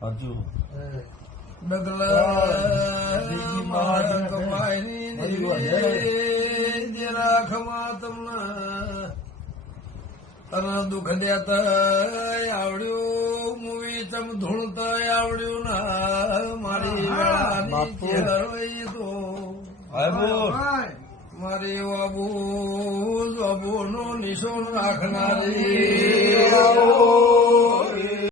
હજુ ડગલા મારા કમાઈ જે રાખમાં તમને તને દુઃખ દેતા આવડ્યું મૂવી તમ ધૂણતા આવડ્યું ના મારી વેળાની તો મારી બાબુ નો નિશોન રાખનારી